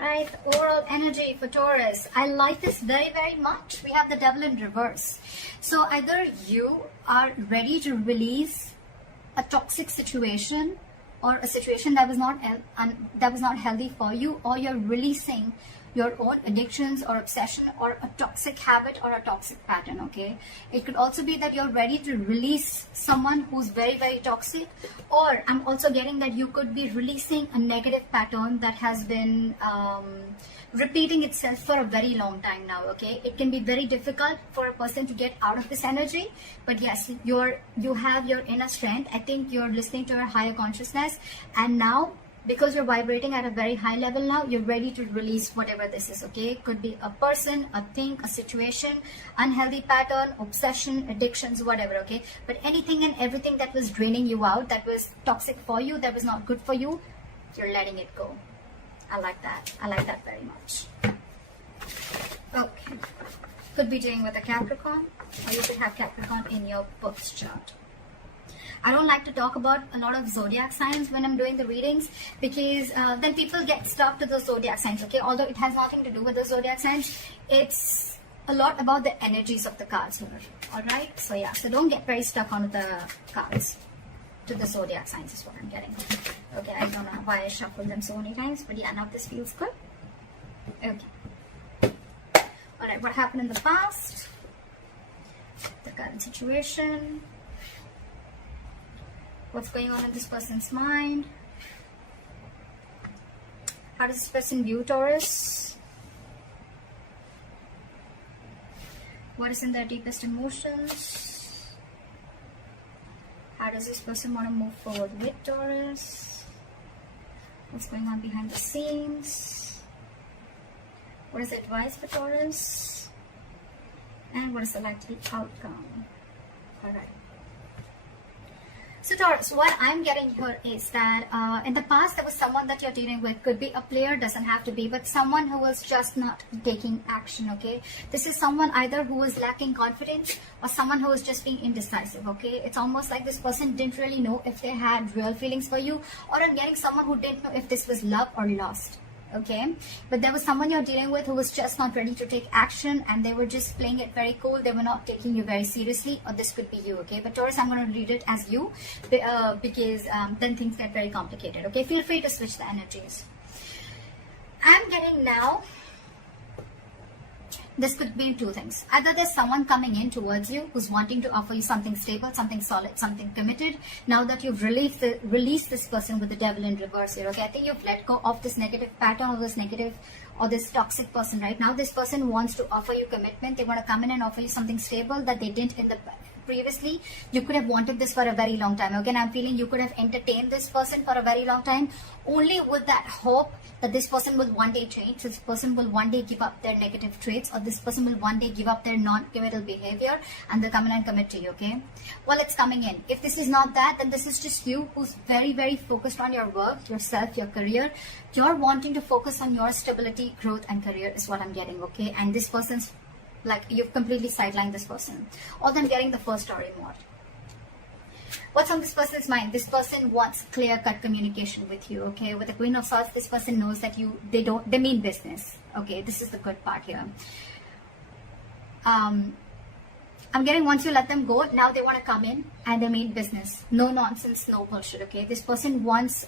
Right, the overall energy for Taurus. I like this very, very much. We have the devil in reverse. So either you are ready to release a toxic situation or a situation that was not healthy for you, or you're releasing your own addictions or obsession or a toxic habit or a toxic pattern. Okay, it could also be that you're ready to release someone who's very, very toxic, or I'm also getting that you could be releasing a negative pattern that has been repeating itself for a very long time now. Okay, it can be very difficult for a person to get out of this energy, but yes, you have your inner strength. I think you're listening to your higher consciousness, and now because you're vibrating at a very high level now, you're ready to release whatever this is. Okay, it could be a person, a thing, a situation, unhealthy pattern, obsession, addictions, whatever. Okay, but anything and everything that was draining you out, that was toxic for you, that was not good for you, you're letting it go. I like that. I like that very much. Okay, could be dealing with a Capricorn, or you could have Capricorn in your birth chart. I don't like to talk about a lot of zodiac signs when I'm doing the readings, because then people get stuck to the zodiac signs. Okay, although it has nothing to do with the zodiac signs, it's a lot about the energies of the cards here. All right, so yeah, so don't get very stuck on the cards. To the zodiac signs is what I'm getting. Okay, I don't know why I shuffled them so many times, but yeah, now this feels good. Okay. All right, what happened in the past? The current situation. What's going on in this person's mind? How does this person view Taurus? What is in their deepest emotions? How does this person want to move forward with Taurus? What's going on behind the scenes? What is the advice for Taurus? And what is the likely outcome? Alright. So Taurus, what I'm getting here is that in the past there was someone that you're dealing with. Could be a player, doesn't have to be, but someone who was just not taking action. Okay, this is someone either who was lacking confidence or someone who was just being indecisive. Okay, it's almost like this person didn't really know if they had real feelings for you, or I'm getting someone who didn't know if this was love or lust. Okay, but there was someone you're dealing with who was just not ready to take action, and they were just playing it very cool. They were not taking you very seriously, or this could be you. Okay, but Taurus, I'm going to read it as you because then things get very complicated. Okay, feel free to switch the energies. I'm getting now, this could mean two things. Either there's someone coming in towards you who's wanting to offer you something stable, something solid, something committed. Now that you've released this person with the devil in reverse here. Okay, I think you've let go of this negative pattern or this negative or this toxic person. Right now, this person wants to offer you commitment. They want to come in and offer you something stable that they didn't in the previously. You could have wanted this for a very long time. Again, I'm feeling you could have entertained this person for a very long time, only with that hope that this person will one day change, this person will one day give up their negative traits, or this person will one day give up their non-committal behavior and they'll come in and commit to you. Okay, well, it's coming in. If this is not that, then this is just you who's very, very focused on your work, yourself, your career. You're wanting to focus on your stability, growth and career is what I'm getting. Okay, and this person's like, you've completely sidelined this person. All I'm getting the first story more. What's on this person's mind? This person wants clear-cut communication with you. Okay, with the Queen of Swords, this person knows that they mean business. Okay, this is the good part here. I'm getting, once you let them go, now they want to come in and they mean business. No nonsense, no bullshit. Okay, this person wants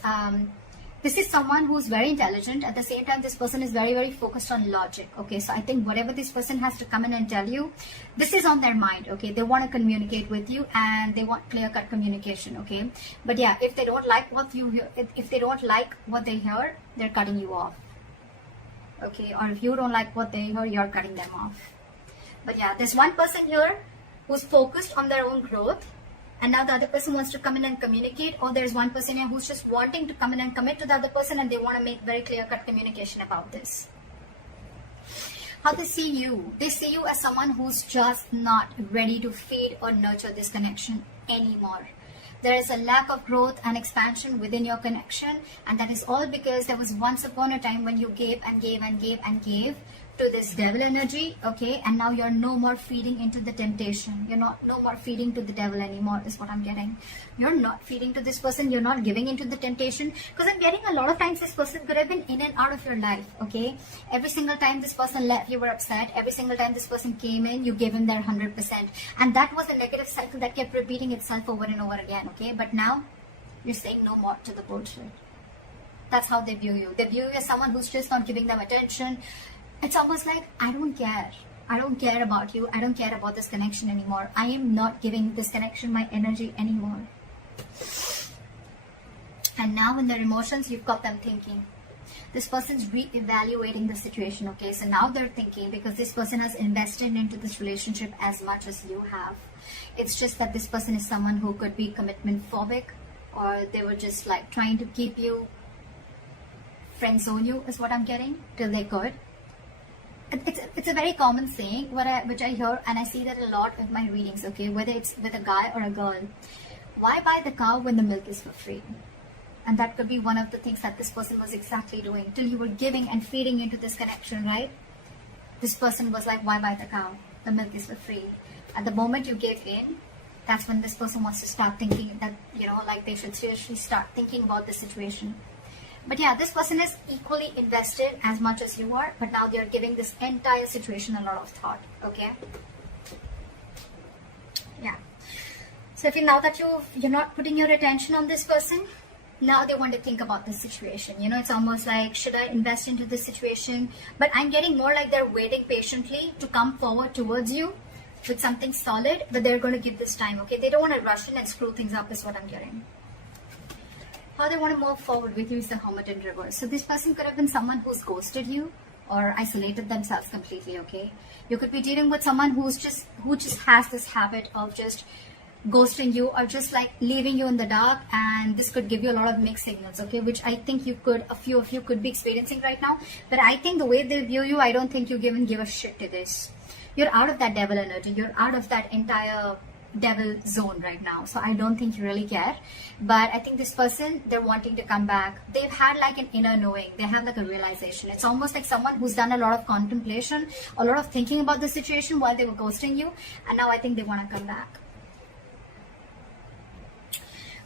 this is someone who's very intelligent. At the same time, this person is very, very focused on logic. Okay, so I think whatever this person has to come in and tell you, this is on their mind. Okay, they want to communicate with you and they want clear-cut communication. Okay, but yeah, if they don't like what you hear, if they don't like what they hear, they're cutting you off. Okay, or if you don't like what they hear, you're cutting them off. But yeah, there's one person here who's focused on their own growth, and now the other person wants to come in and communicate, or there's one person here who's just wanting to come in and commit to the other person, and they want to make very clear-cut communication about this. How they see you as someone who's just not ready to feed or nurture this connection anymore. There is a lack of growth and expansion within your connection, and that is all because there was once upon a time when you gave and gave and gave and gave to this devil energy, okay? And now you're no more feeding into the temptation. You're no more feeding to the devil anymore, is what I'm getting. You're not feeding to this person. You're not giving into the temptation, because I'm getting a lot of times this person could have been in and out of your life, okay? Every single time this person left, you were upset. Every single time this person came in, you gave him their 100%. And that was a negative cycle that kept repeating itself over and over again, okay? But now you're saying no more to the bullshit. That's how they view you. They view you as someone who's just not giving them attention. It's almost like, I don't care. I don't care about you. I don't care about this connection anymore. I am not giving this connection my energy anymore. And now in their emotions, you've got them thinking. This person's re-evaluating the situation, okay? So now they're thinking, because this person has invested into this relationship as much as you have. It's just that this person is someone who could be commitment phobic, or they were just like trying to keep you, friend zone you, is what I'm getting, till they could. It's a very common saying which I hear, and I see that a lot in my readings, okay? Whether it's with a guy or a girl. Why buy the cow when the milk is for free? And that could be one of the things that this person was exactly doing, till you were giving and feeding into this connection, right? This person was like, why buy the cow? The milk is for free. At the moment you gave in, that's when this person wants to start thinking that, you know, like they should seriously start thinking about the situation. But yeah, this person is equally invested as much as you are, but now they are giving this entire situation a lot of thought, okay? Yeah. So if now that you're not putting your attention on this person, now they want to think about the situation. You know, it's almost like, should I invest into this situation? But I'm getting more like they're waiting patiently to come forward towards you with something solid, but they're going to give this time, okay? They don't want to rush in and screw things up, is what I'm getting. How they want to move forward with you is the Hermit in reverse. So this person could have been someone who's ghosted you or isolated themselves completely, okay? You could be dealing with someone who just has this habit of just ghosting you, or just like leaving you in the dark, and this could give you a lot of mixed signals, okay? Which I think a few of you could be experiencing right now. But I think the way they view you, I don't think you give a shit to this. You're out of that devil energy. You're out of that entire devil zone right now, so I don't think you really care. But I think this person, they're wanting to come back. They've had like an inner knowing. They have like a realization. It's almost like someone who's done a lot of contemplation, a lot of thinking about the situation while they were ghosting you, and now I think they want to come back.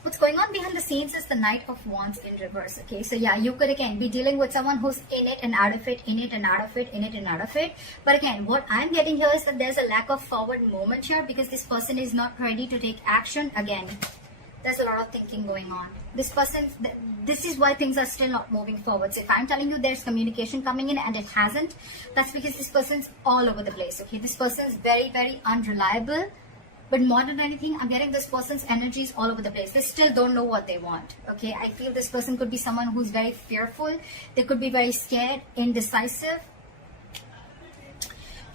What's going on behind the scenes is the Knight of Wands in reverse, okay? So yeah, you could again be dealing with someone who's in it and out of it, in it and out of it, in it and out of it. But again, what I'm getting here is that there's a lack of forward movement here, because this person is not ready to take action. Again, there's a lot of thinking going on. This is why things are still not moving forward. So if I'm telling you there's communication coming in and it hasn't, that's because this person's all over the place, okay? This person's very, very unreliable. But more than anything, I'm getting this person's energies all over the place. They still don't know what they want, okay? I feel this person could be someone who's very fearful. They could be very scared, indecisive.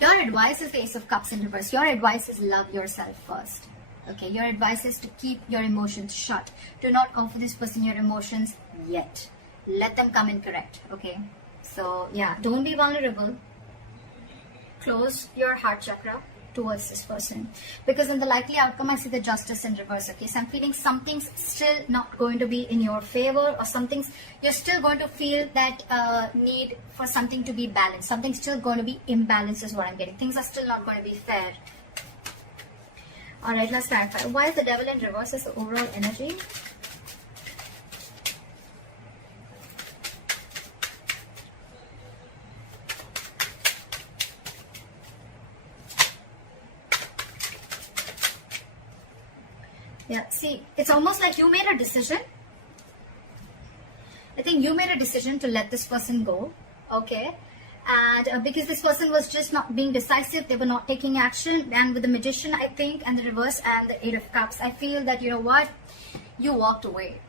Your advice is the Ace of Cups in reverse. Your advice is love yourself first, okay? Your advice is to keep your emotions shut. Do not offer this person your emotions yet. Let them come in correct, okay? So yeah, don't be vulnerable. Close your heart chakra towards this person, because in the likely outcome I see the Justice in reverse, okay? So I'm feeling something's still not going to be in your favor, or you're still going to feel that need for something to be balanced. Something's still going to be imbalanced is what I'm getting. Things are still not going to be fair. Alright, let's clarify. Why is the Devil in reverse is the overall energy? Yeah, see, it's almost like you made a decision. I think you made a decision to let this person go, okay? And because this person was just not being decisive, they were not taking action. And with the Magician, I think, and the reverse and the Eight of Cups, I feel that, you know what? You walked away.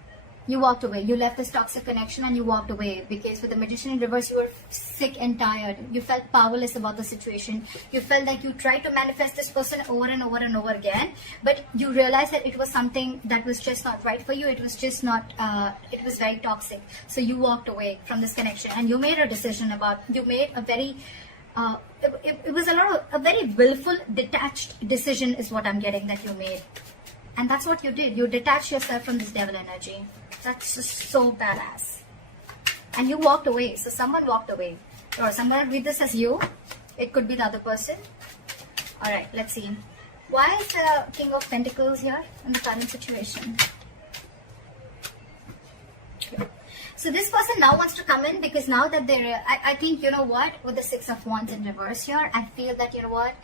You walked away. You left this toxic connection and you walked away, because with the Magician in reverse, you were sick and tired. You felt powerless about the situation. You felt like you tried to manifest this person over and over and over again, but you realized that it was something that was just not right for you. It was just not, it was very toxic. So you walked away from this connection and you made a decision you made a very, it was a very willful, detached decision is what I'm getting that you made. And that's what you did. You detached yourself from this devil energy. That's just so badass. And you walked away. So someone walked away. Or someone read this as you. It could be the other person. All right, let's see. Why is the King of Pentacles here in the current situation? Okay. So this person now wants to come in because now that they're, I think, you know what, with the Six of Wands in reverse here, I feel that, you know what,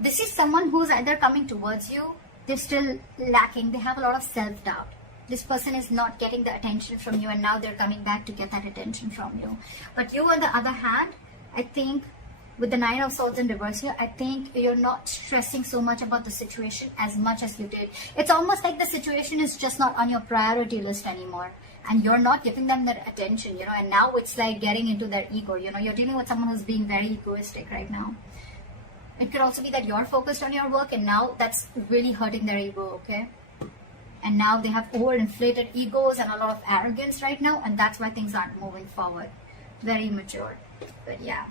this is someone who's either coming towards you, they're still lacking, they have a lot of self-doubt. This person is not getting the attention from you, and now they're coming back to get that attention from you. But you, on the other hand, I think with the Nine of Swords in reverse here, I think you're not stressing so much about the situation as much as you did. It's almost like the situation is just not on your priority list anymore, and you're not giving them that attention, you know, and now it's like getting into their ego, you know, you're dealing with someone who's being very egoistic right now. It could also be that you're focused on your work, and now that's really hurting their ego, okay? And now they have overinflated egos and a lot of arrogance right now, and that's why things aren't moving forward. Very immature. But yeah.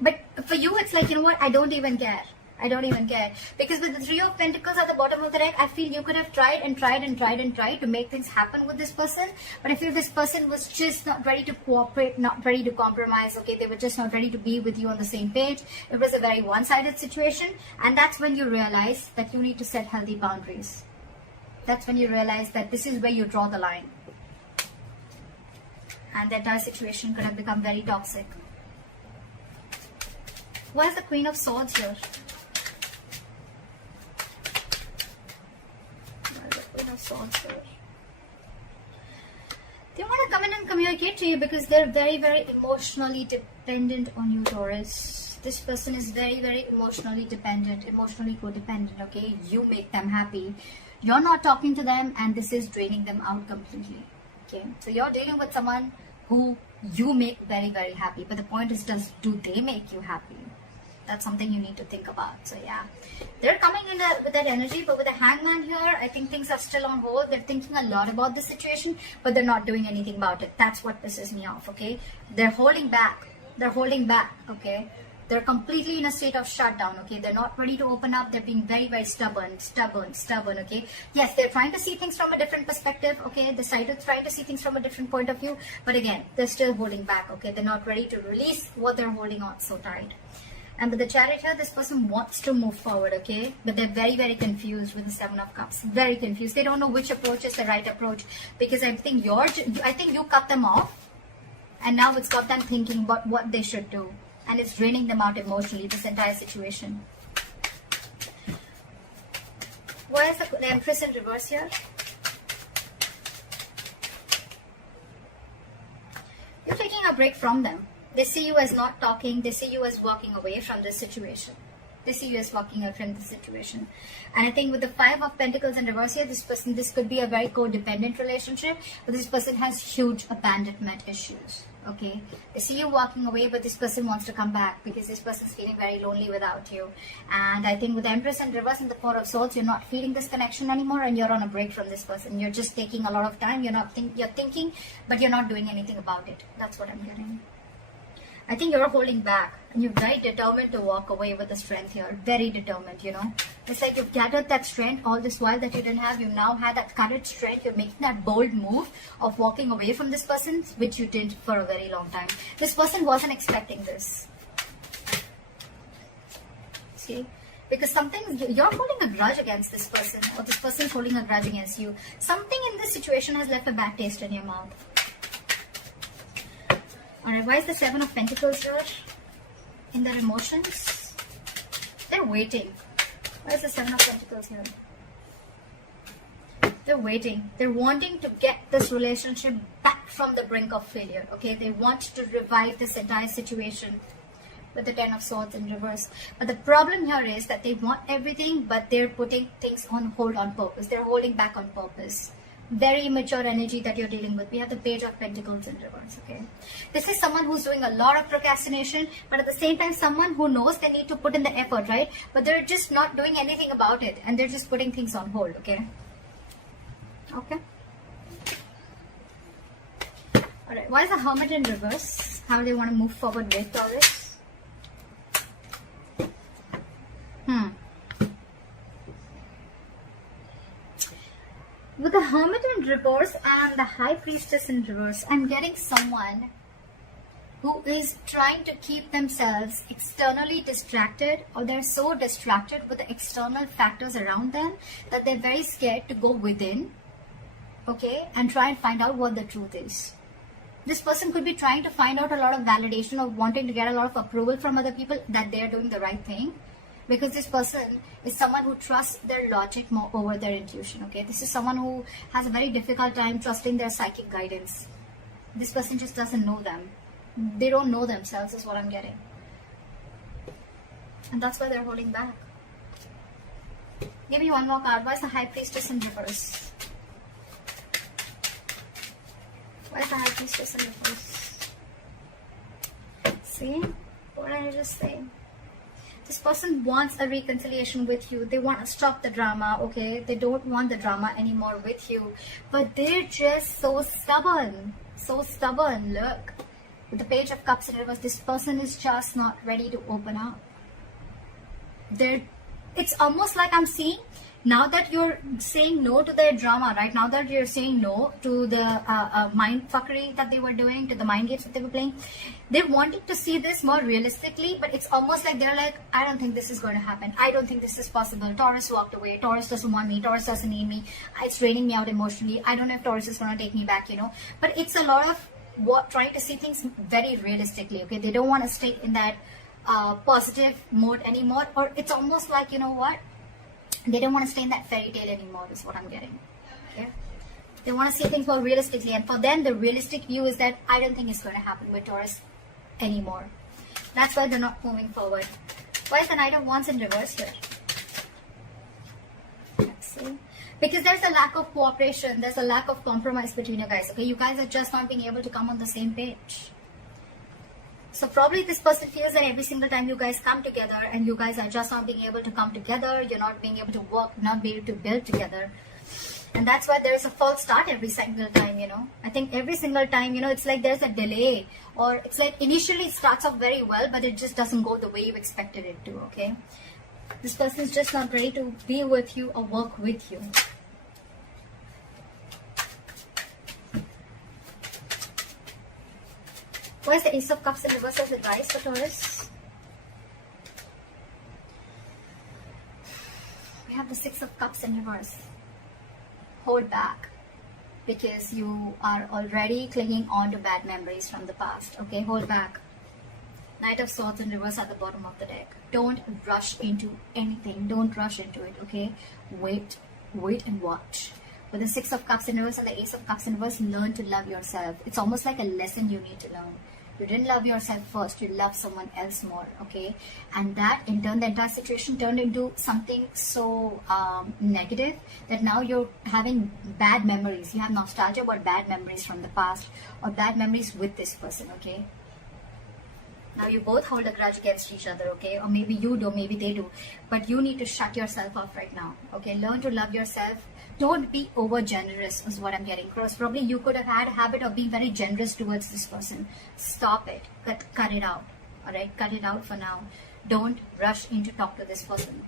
But for you, it's like, you know what, I don't even care. I don't even care. Because with the Three of Pentacles at the bottom of the deck, I feel you could have tried to make things happen with this person. But I feel this person was just not ready to cooperate, not ready to compromise. Okay, they were just not ready to be with you on the same page. It was a very one-sided situation. And that's when you realize that you need to set healthy boundaries. That's when you realize that this is where you draw the line. And the entire situation could have become very toxic. Why is the Queen of Swords here? Why is the Queen of Swords here? They want to come in and communicate to you because they're very, very emotionally dependent on you, Taurus. This person is very, very emotionally dependent, emotionally codependent, okay? You make them happy. You're not talking to them, and this is draining them out completely, okay? So you're dealing with someone who you make very, very happy. But the point is, do they make you happy? That's something you need to think about. So yeah, they're coming in with that energy, but with the Hangman here, I think things are still on hold. They're thinking a lot about the situation, but they're not doing anything about it. That's what pisses me off, okay? They're holding back. They're holding back, okay? They're completely in a state of shutdown, okay? They're not ready to open up. They're being very, very stubborn, okay? Yes, they're trying to see things from a different perspective, okay? They're trying to see things from a different point of view. But again, they're still holding back, okay? They're not ready to release what they're holding on so tight. And with the Chariot here, this person wants to move forward, okay? But they're very, very confused with the Seven of Cups. Very confused. They don't know which approach is the right approach. Because I think you cut them off. And now it's got them thinking about what they should do. And it's draining them out emotionally, this entire situation. Why is the Empress in reverse here? You're taking a break from them. They see you as not talking. They see you as walking away from this situation. They see you as walking away from this situation. And I think with the Five of Pentacles in reverse here, this could be a very codependent relationship. But this person has huge abandonment issues. Okay, they see you walking away, but this person wants to come back because this person is feeling very lonely without you. And I think with the Empress in reverse and the Four of Swords, you're not feeling this connection anymore, and you're on a break from this person. You're just taking a lot of time. You're thinking, but you're not doing anything about it. That's what I'm getting. I think you're holding back, and you're very determined to walk away with the strength here. Very determined, you know. It's like you've gathered that strength all this while that you didn't have. You've now had that courage, strength. You're making that bold move of walking away from this person, which you did for a very long time. This person wasn't expecting this. See? Because you're holding a grudge against this person, or this person's holding a grudge against you. Something in this situation has left a bad taste in your mouth. Alright, why is the Seven of Pentacles here? In their emotions? They're waiting. Why is the Seven of Pentacles here? They're waiting. They're wanting to get this relationship back from the brink of failure. Okay, they want to revive this entire situation with the Ten of Swords in reverse. But the problem here is that they want everything, but they're putting things on hold on purpose. They're holding back on purpose. Very immature energy that you're dealing with. We have the Page of Pentacles in reverse, okay? This is someone who's doing a lot of procrastination, but at the same time, someone who knows they need to put in the effort, right? But they're just not doing anything about it, and they're just putting things on hold, okay? Okay? Alright, why is the Hermit in reverse? How do they want to move forward with Taurus? With the Hermit in reverse and the High Priestess in reverse, I'm getting someone who is trying to keep themselves externally distracted, or they're so distracted with the external factors around them that they're very scared to go within, okay, and try and find out what the truth is. This person could be trying to find out a lot of validation, or wanting to get a lot of approval from other people that they're doing the right thing, because this person is someone who trusts their logic more over their intuition, okay. This is someone who has a very difficult time trusting their psychic guidance. This person just doesn't know them. They don't know themselves is what I'm getting. And that's why they're holding back. Give me one more card. Why is the High Priestess in reverse? Why is the High Priestess in reverse? See? What did I just say? This person wants a reconciliation with you. They want to stop the drama, okay? They don't want the drama anymore with you. But they're just so stubborn. So stubborn. Look. With the Page of Cups in reverse, this person is just not ready to open up. It's almost like I'm seeing, now that you're saying no to their drama, right? Now that you're saying no to the mind fuckery that they were doing, to the mind games that they were playing, they're wanting to see this more realistically, but it's almost like they're like, I don't think this is going to happen. I don't think this is possible. Taurus walked away. Taurus doesn't want me. Taurus doesn't need me. It's draining me out emotionally. I don't know if Taurus is going to take me back, you know. But it's a lot of trying to see things very realistically, okay? They don't want to stay in that positive mode anymore, or it's almost like, you know what, they don't want to stay in that fairy tale anymore is what I'm getting, okay? They want to see things more realistically, and for them the realistic view is that I don't think it's going to happen with Taurus anymore. That's why they're not moving forward. Why is the Knight of Wands in reverse here? Let's see. Because there's a lack of cooperation, there's a lack of compromise between you guys, okay? You guys are just not being able to come on the same page. So probably this person feels that every single time you guys come together and you guys are just not being able to come together, you're not being able to work, not being able to build together. And that's why there's a false start every single time, you know. I think every single time, you know, it's like there's a delay, or it's like initially it starts off very well, but it just doesn't go the way you expected it to, okay? This person is just not ready to be with you or work with you. Why is the Ace of Cups in reverse as advice for Taurus? We have the Six of Cups in reverse. Hold back, because you are already clinging on to bad memories from the past, okay? Hold back. Knight of Swords in reverse at the bottom of the deck. Don't rush into anything. Don't rush into it, okay? Wait and watch. With the Six of Cups in reverse and the Ace of Cups in reverse, learn to love yourself. It's almost like a lesson you need to learn. You didn't love yourself first, you love someone else more, okay? And that, in turn, the entire situation turned into something so negative that now you're having bad memories. You have nostalgia about bad memories from the past, or bad memories with this person, okay? Now you both hold a grudge against each other, okay? Or maybe you do, maybe they do. But you need to shut yourself off right now, okay? Learn to love yourself. Don't be over generous is what I'm getting across. Probably you could have had a habit of being very generous towards this person. Stop it. Cut it out. Alright? Cut it out for now. Don't rush in to talk to this person.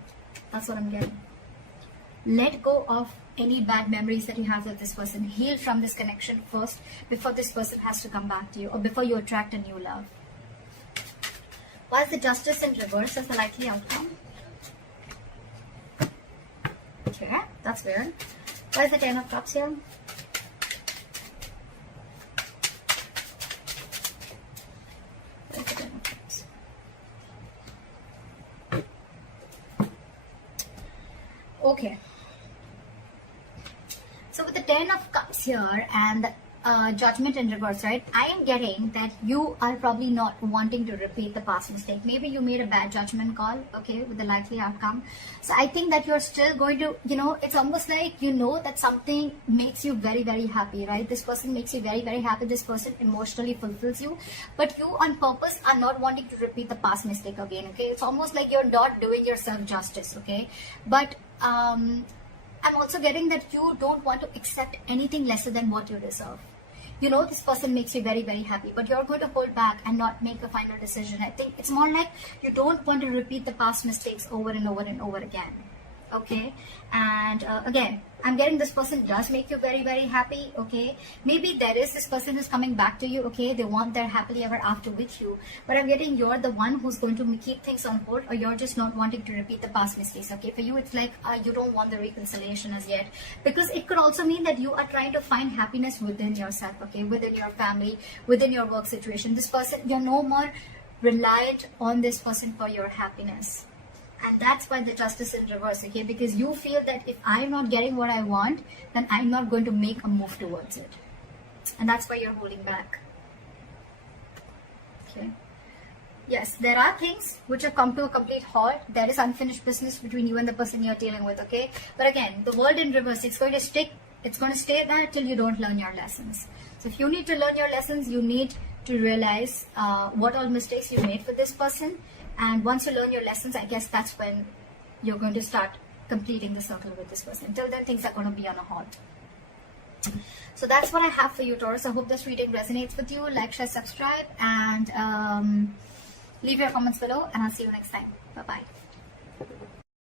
That's what I'm getting. Let go of any bad memories that you have with this person. Heal from this connection first before this person has to come back to you, or before you attract a new love. Why is the Justice in reverse as the likely outcome? Okay, that's weird. Why is the Ten of Cups here? Why is the Ten of Cups? Okay. So with the Ten of Cups here and the Judgment in reverse, right? I am getting that you are probably not wanting to repeat the past mistake. Maybe you made a bad judgment call, okay, with the likely outcome. So I think that you're still going to, you know, it's almost like you know that something makes you very, very happy, right? This person makes you very, very happy. This person emotionally fulfills you. But you on purpose are not wanting to repeat the past mistake again, okay? It's almost like you're not doing yourself justice, okay? But I'm also getting that you don't want to accept anything lesser than what you deserve. You know, this person makes you very, very happy, but you're going to hold back and not make a final decision. I think it's more like you don't want to repeat the past mistakes over and over and over again. okay? And again, I'm getting this person does make you very, very happy, okay? Maybe there is this person who's coming back to you, okay? They want their happily ever after with you, but I'm getting you're the one who's going to keep things on hold, or you're just not wanting to repeat the past mistakes, okay? For you, it's like you don't want the reconciliation as yet, because it could also mean that you are trying to find happiness within yourself, okay? Within your family, within your work situation. This person, you're no more reliant on this person for your happiness. And that's why the justice in reverse, okay? Because you feel that if I'm not getting what I want, then I'm not going to make a move towards it. And that's why you're holding back. Okay. Yes, there are things which have come to a complete halt. There is unfinished business between you and the person you're dealing with, okay? But again, the world in reverse, it's going to stay there till you don't learn your lessons. So if you need to learn your lessons, you need to realize what all mistakes you made for this person. And once you learn your lessons, I guess that's when you're going to start completing the circle with this person. Until then, things are going to be on a halt. So that's what I have for you, Taurus. I hope this reading resonates with you. Like, share, subscribe, and leave your comments below. And I'll see you next time. Bye-bye.